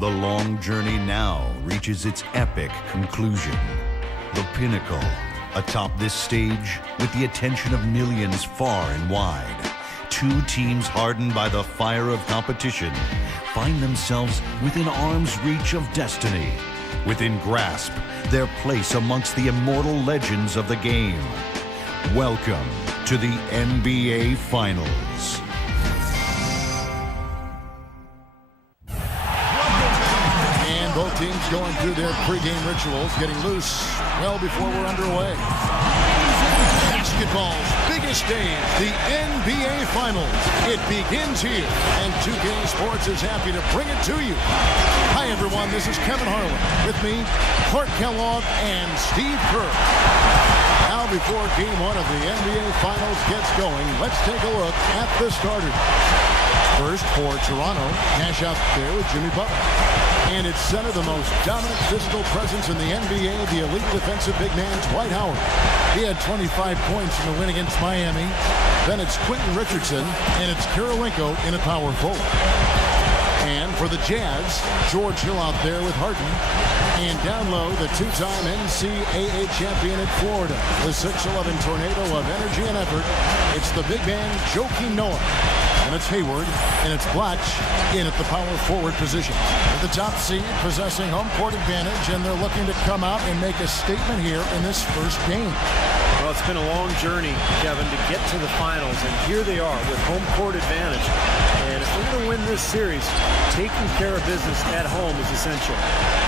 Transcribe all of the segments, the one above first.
The long journey now reaches its epic conclusion. The pinnacle, atop this stage, with the attention of millions far and wide. Two teams hardened by the fire of competition find themselves within arm's reach of destiny, within grasp their place amongst the immortal legends of the game. Welcome to the NBA Finals. And both teams going through their pregame rituals, getting loose well before we're underway. Basketball's biggest stage, the NBA Finals. It begins here, and 2K Sports is happy to bring it to you. Hi, everyone. This is Kevin Harlan. With me, Clark Kellogg and Steve Kerr. Now, before Game 1 of the NBA Finals gets going, let's take a look at the starters. First, for Toronto, Nash out there with Jimmy Butler. And it's center, the most dominant physical presence in the NBA, the elite defensive big man, Dwight Howard. He had 25 points in the win against Miami. Then it's Quentin Richardson, and it's Kirilenko in a power forward. And for the Jazz, George Hill out there with Harden. And down low, the two-time NCAA champion at Florida, the 6'11 tornado of energy and effort. It's the big man, Joakim Noah. And it's Hayward, and it's Blatch in at the power forward position. At the top seed, possessing home court advantage, and they're looking to come out and make a statement here in this first game. Well, it's been a long journey, Kevin, to get to the finals, and here they are with home court advantage. And if we're going to win this series, taking care of business at home is essential.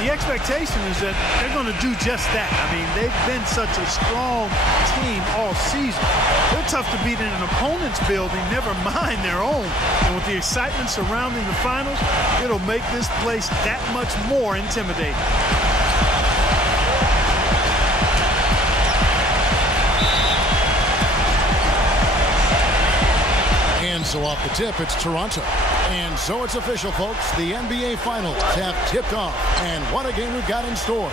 The expectation is that they're going to do just that. I mean, they've been such a strong team all season. They're tough to beat in an opponent's building, never mind their own. And with the excitement surrounding the finals, it'll make this place that much more intimidating. And so off the tip, it's Toronto. And so it's official, folks. The NBA Finals have tipped off. And what a game we've got in store.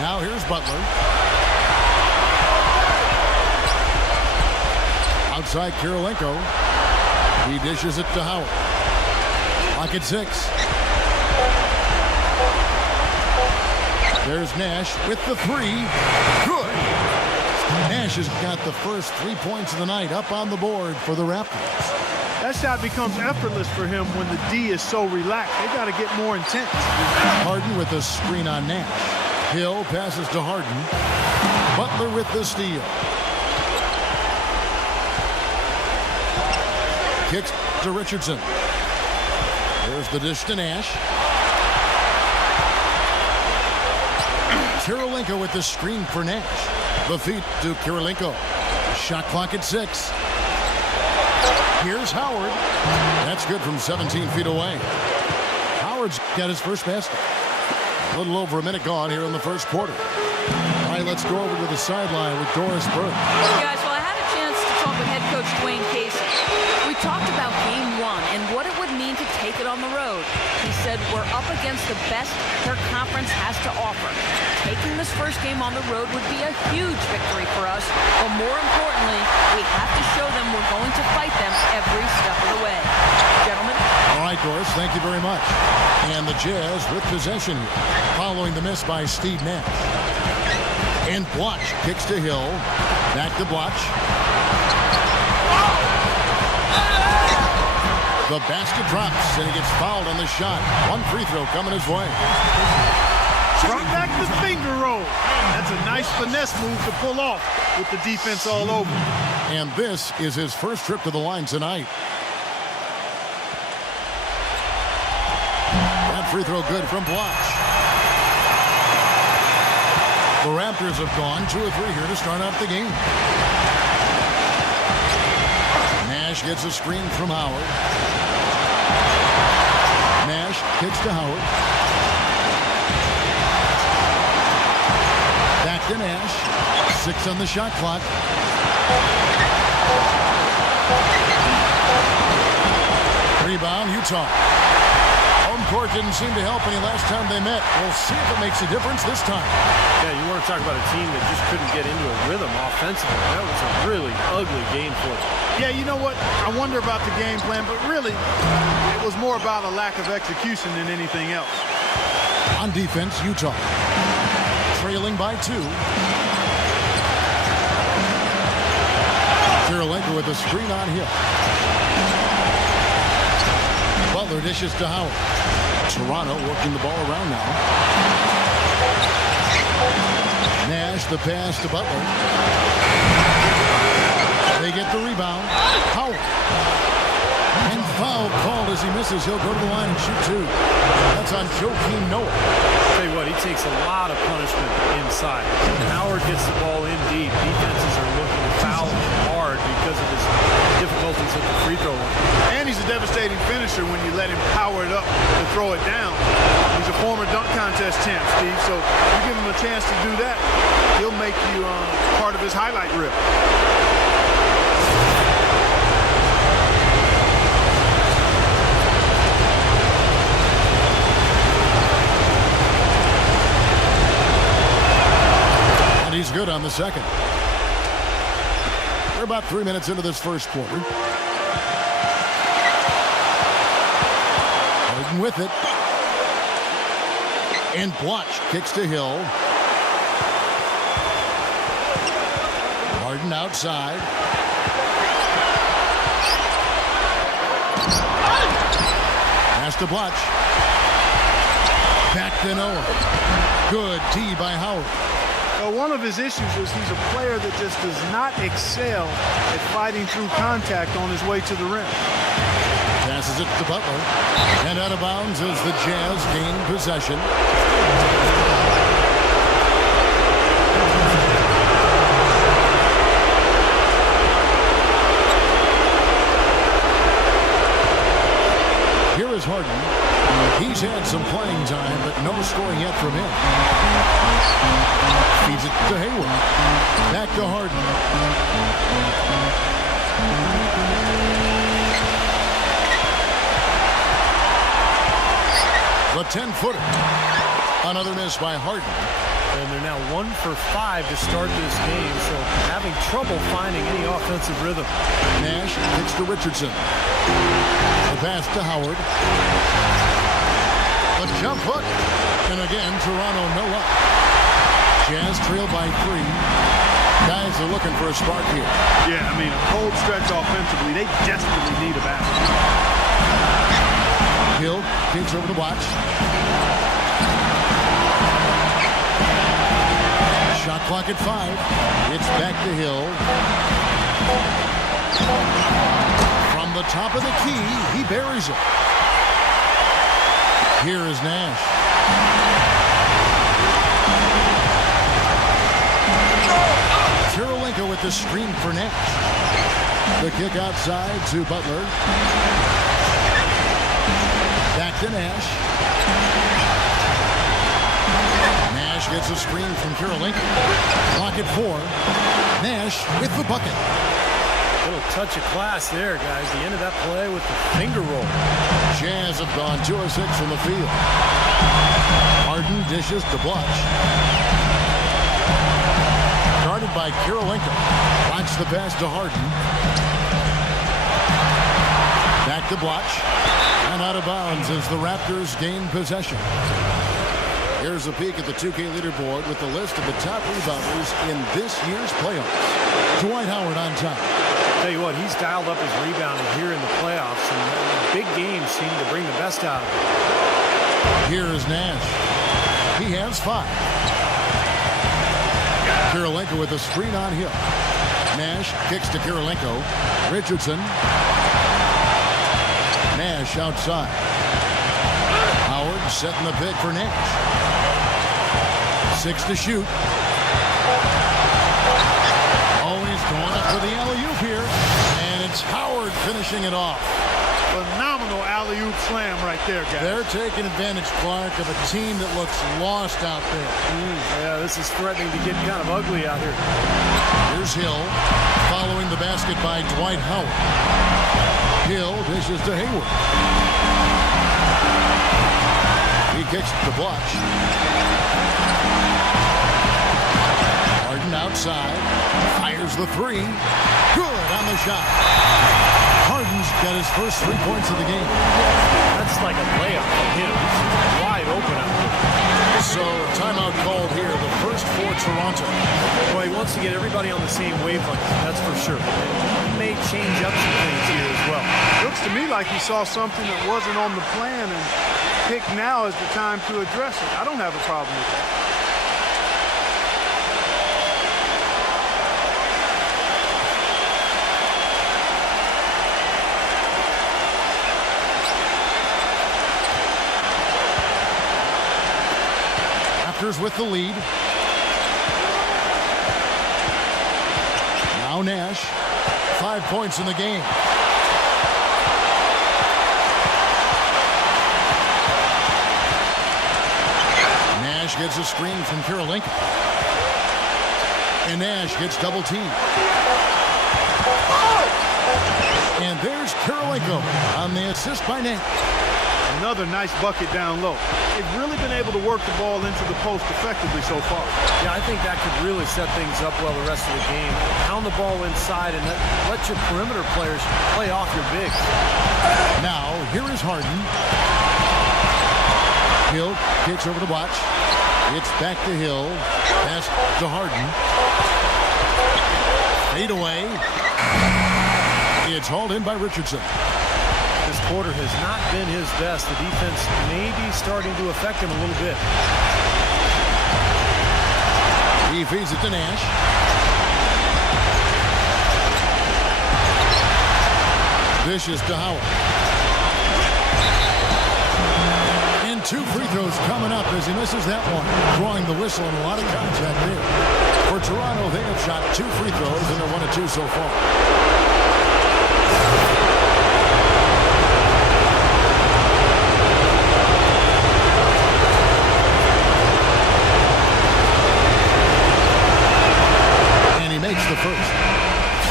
Now here's Butler. Outside Kirilenko. He dishes it to Howard. Clock at 6. There's Nash with the three. Good. Nash has got the first 3 points of the night up on the board for the Raptors. That shot becomes effortless for him when the D is so relaxed. They got to get more intense. Harden with a screen on Nash. Hill passes to Harden. Butler with the steal. Kicks to Richardson. There's the dish to Nash. Kirilenko with the screen for Nash. The feet to Kirilenko. Shot clock at 6. Here's Howard. That's good from 17 feet away. Howard's got his first basket. A little over a minute gone here in the first quarter. All right, let's go over to the sideline with Doris Burke. Guys, well, I had a chance to talk with head coach Dwayne Casey. We talked about Game 1 and what it would mean to take it on the road. He said we're up against the best their conference has to offer. Taking this first game on the road would be a huge victory for us, but more importantly, we have to show them we're going to fight them every step of the way. Gentlemen. All right, Doris, thank you very much. And the Jazz with possession here, following the miss by Steve Nash. And Blatch kicks to Hill. Back to Blatch. The basket drops, and he gets fouled on the shot. One free throw coming his way. Brought back the finger roll. That's a nice finesse move to pull off with the defense all over. And this is his first trip to the line tonight. That free throw good from Blatch. The Raptors have gone 2 of 3 here to start out the game. Nash gets a screen from Howard. Nash kicks to Howard. Back to Nash. 6 on the shot clock. Rebound, Utah. home court didn't seem to help any last time they met. We'll see if it makes a difference this time. Yeah, you want to talk about a team that just couldn't get into a rhythm offensively. That was a really ugly game for them. Yeah, you know what? I wonder about the game plan, but really, it was more about a lack of execution than anything else. On defense, Utah trailing by 2. Kirilenko with a screen on Hill. Butler dishes to Howard. Toronto working the ball around now. Nash the pass to Butler. They get the rebound. Howard. And foul called as he misses. He'll go to the line and shoot 2. That's on Joakim Noah. Tell you what, he takes a lot of punishment inside. When Howard gets the ball in deep, defenses are looking to foul him hard because of his difficulties at the free throw line. And he's a devastating finisher when you let him power it up to throw it down. He's a former dunk contest champ, Steve, so you give him a chance to do that, he'll make you part of his highlight reel. He's good on the second. We're about 3 minutes into this first quarter. Harden with it. And Blotch kicks to Hill. Harden outside. Pass to Blotch. Back to Noah. Good D by Howard. Well, one of his issues is he's a player that just does not excel at fighting through contact on his way to the rim. Passes it to Butler. And out of bounds as the Jazz gain possession. Here is Harden. He's had some playing time, but no scoring yet from him. Feeds it to Hayward. Back to Harden. The 10-footer. Another miss by Harden. And they're now 1 for 5 to start this game, so having trouble finding any offensive rhythm. Nash kicks to Richardson. The pass to Howard. The jump hook. And again, Toronto no up. Jazz trail by 3. Guys are looking for a spark here. Yeah, I mean, a cold stretch offensively. They desperately need a basket. Hill kicks over the Blotch. Shot clock at 5. It's back to Hill. From the top of the key, he buries it. Here is Nash. Kirilenko with the screen for Nash. The kick outside to Butler. Back to Nash. Nash gets a screen from Kirilenko. Clock at 4. Nash with the bucket. Little touch of class there, guys. The end of that play with the finger roll. Jazz have gone 2 of 6 from the field. Harden dishes to Blotch. Guarded by Kirilenko. Watch the pass to Harden. Back to Blotch. And out of bounds as the Raptors gain possession. Here's a peek at the 2K leaderboard with the list of the top rebounders in this year's playoffs. Dwight Howard on top. Tell you what, he's dialed up his rebounding here in the playoffs, and the big games seem to bring the best out of him. Here is Nash. He has 5. Kirilenko with a screen on Hill. Nash kicks to Kirilenko. Richardson. Nash outside. Howard setting the pick for Nash. 6 to shoot. Oh, he's going up for the alley-oop here. And it's Howard finishing it off. Phenomenal alley-oop slam right there, guys. They're taking advantage, Clark, of a team that looks lost out there. Yeah, this is threatening to get kind of ugly out here. Here's Hill following the basket by Dwight Howard. Hill dishes to Hayward. kicks to Butch. Harden outside. Fires the three. Good on the shot. Harden's got his first 3 points of the game. That's like a layup from him. He's wide open out there. So, timeout called here, the first for Toronto. Well, he wants to get everybody on the same wavelength, that's for sure. And he may change up some things here as well. Looks to me like he saw something that wasn't on the plan and picked now as the time to address it. I don't have a problem with that. Raptors with the lead. Now Nash. 5 points in the game. Nash gets a screen from Kirilenko. And Nash gets double teamed. And there's Kirilenko on the assist by Nash. Another nice bucket down low. They've really been able to work the ball into the post effectively so far. Yeah, I think that could really set things up well the rest of the game. Pound the ball inside and let your perimeter players play off your bigs. Now, here is Harden. Hill kicks over to Butch. It's back to Hill. Pass to Harden. Fade away. It's hauled in by Richardson. This quarter has not been his best. The defense may be starting to affect him a little bit. He feeds it to Nash. Dishes to Howard. And 2 free throws coming up as he misses that one. Drawing the whistle and a lot of contact there. For Toronto, they have shot 2 free throws and they're 1 of 2 so far. Makes the first.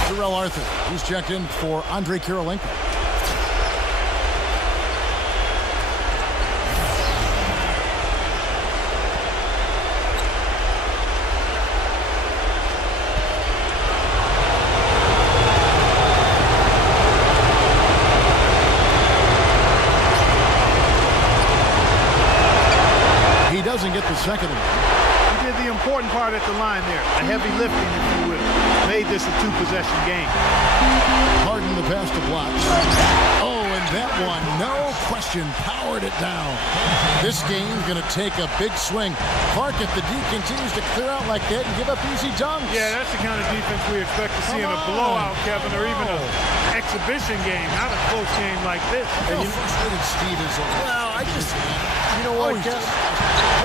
Terrell Arthur. He's checked in for Andrei Kirilenko. He doesn't get the second one. He did the important part at the line there. A heavy lifting, if you will. Made this a 2-possession game. Harden the pass to Blatch. Oh, and that one, no question, powered it down. This game's going to take a big swing. Clark, if the D continues to clear out like that and give up easy dunks. Yeah, that's the kind of defense we expect to see in a blowout, Kevin, or even an exhibition game, not a close game like this. And you frustrated Steve is over. Well, you know what, Kevin?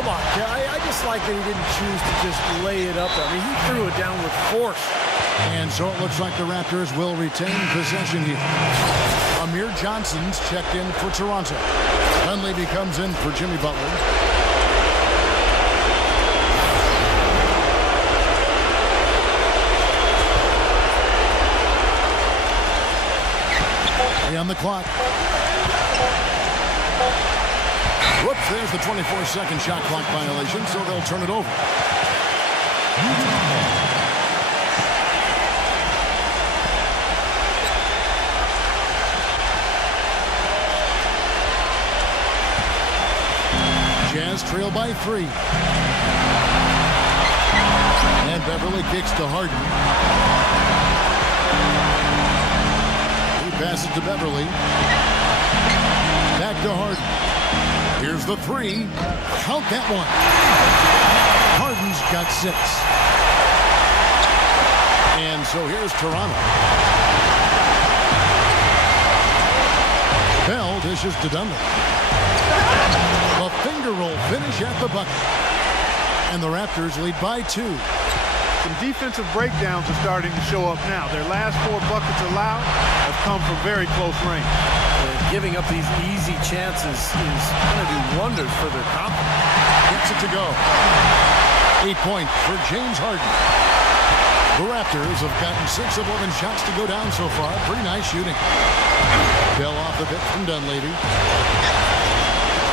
Come on, Kevin. I just like that he didn't choose to just lay it up. I mean, he threw it down with force. And so it looks like the Raptors will retain possession here. Amir Johnson's checked in for Toronto. Dunleavy comes in for Jimmy Butler. On the clock. Whoops, there's the 24-second shot clock violation, so they'll turn it over. Jazz trail by 3. And Beverly kicks to Harden. Passes to Beverly. Back to Harden. Here's the 3. Count that one. Harden's got 6. And so here's Toronto. Bell dishes to Dunleavy. A finger roll finish at the bucket. And the Raptors lead by 2. Some defensive breakdowns are starting to show up now. Their last 4 buckets allowed have come from very close range. Giving up these easy chances is going to do wonders for their confidence. Gets it to go. 8 points for James Harden. The Raptors have gotten 6 of 11 shots to go down so far. Pretty nice shooting. Bell off the bit from Dunleavy.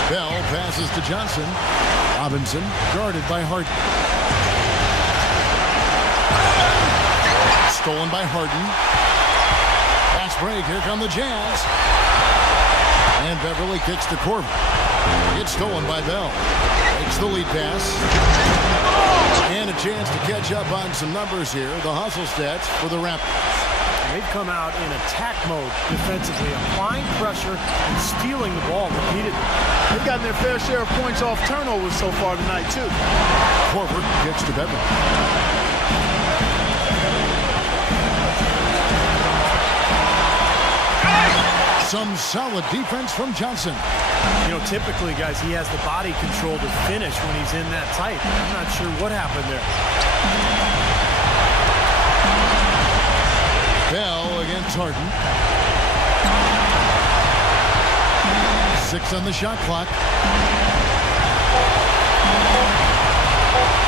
Bell passes to Johnson. Robinson guarded by Harden. Stolen by Harden. Fast break. Here come the Jazz. And Beverly kicks to Korver. It's stolen by Bell. Takes the lead pass. And a chance to catch up on some numbers here. The hustle stats for the Raptors. They've come out in attack mode defensively, applying pressure and stealing the ball repeatedly. They've gotten their fair share of points off turnovers so far tonight, too. Korver gets to Beverly. Some solid defense from Johnson. You know, typically, guys, he has the body control to finish when he's in that tight. I'm not sure what happened there. Bell against Harden. 6 on the shot clock.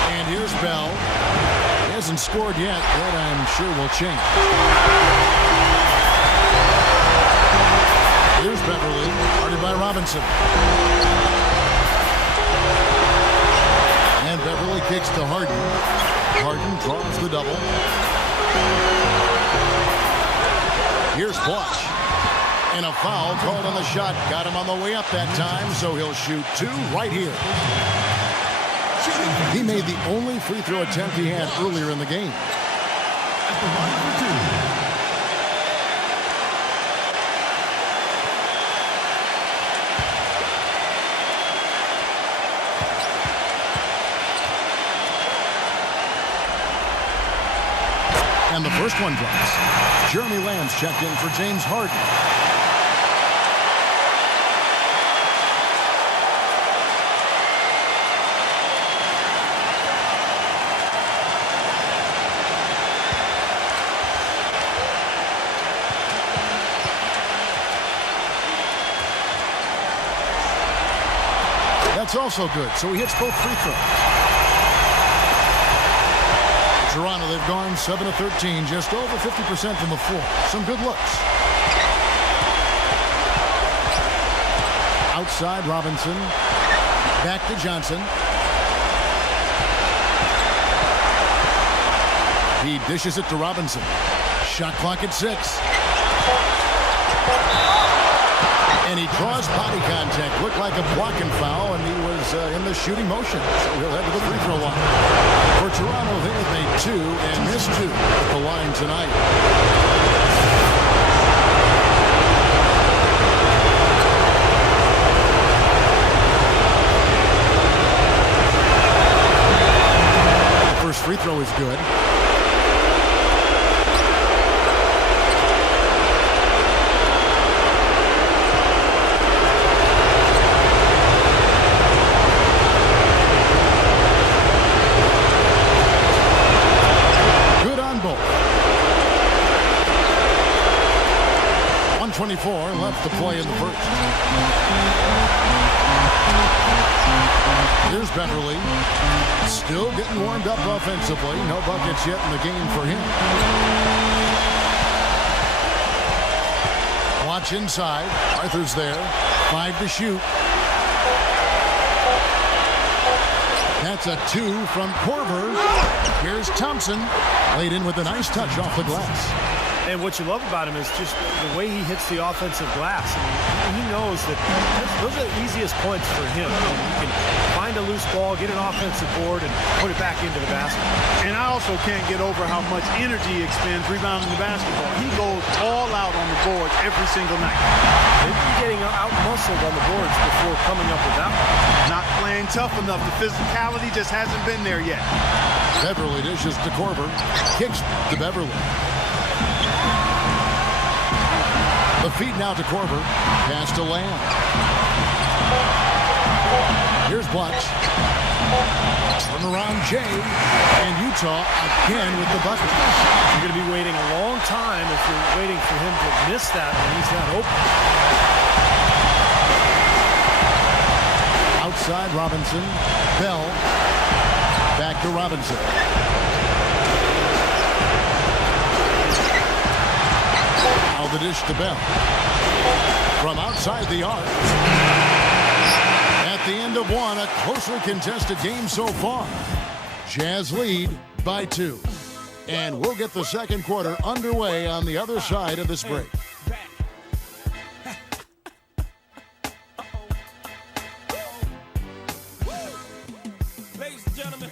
And here's Bell. He hasn't scored yet. That I'm sure will change. Here's Beverly, guarded by Robinson. And Beverly kicks to Harden. Harden draws the double. Here's Blatch. And a foul called on the shot. Got him on the way up that time, so he'll shoot 2 right here. He made the only free throw attempt he had earlier in the game. And the first one drops. Jeremy Lamb's checked in for James Harden. That's also good, so he hits both free throws. Toronto, they've gone 7 of 13, just over 50% from the floor. Some good looks. Outside, Robinson. Back to Johnson. He dishes it to Robinson. Shot clock at 6. And he draws body contact. Looked like a blocking foul, and he was in the shooting motion. So he'll head to the free throw line. For Toronto, they have made 2 and missed 2 at the line tonight. The first free throw is good. Good on both. 1:24 left to play in the first. Here's Beverly. Still getting warmed up offensively. No buckets yet in the game for him. Watch inside. Arthur's there. 5 to shoot. That's a 2 from Korver. Here's Thompson. Laid in with a nice touch off the glass. And what you love about him is just the way he hits the offensive glass. I mean, he knows that those are the easiest points for him. You can find a loose ball, get an offensive board, and put it back into the basket. And I also can't get over how much energy he expends rebounding the basketball. He goes all out on the boards every single night. They've been getting out-muscled on the boards before coming up with that one. Not playing tough enough. The physicality just hasn't been there yet. Beverly dishes to Korver. Kicks to Beverly. The feed now to Korver. Pass to Lamb. Here's Blatch. Turn around Jay. And Utah again with the bucket. You're going to be waiting a long time if you're waiting for him to miss that when he's not open. Outside Robinson. Bell. Back to Robinson. Now the dish to Bell. From outside the arc. of one, a closely contested game so far. Jazz lead by 2. And we'll get the second quarter underway on the other side of this break. Ladies and gentlemen,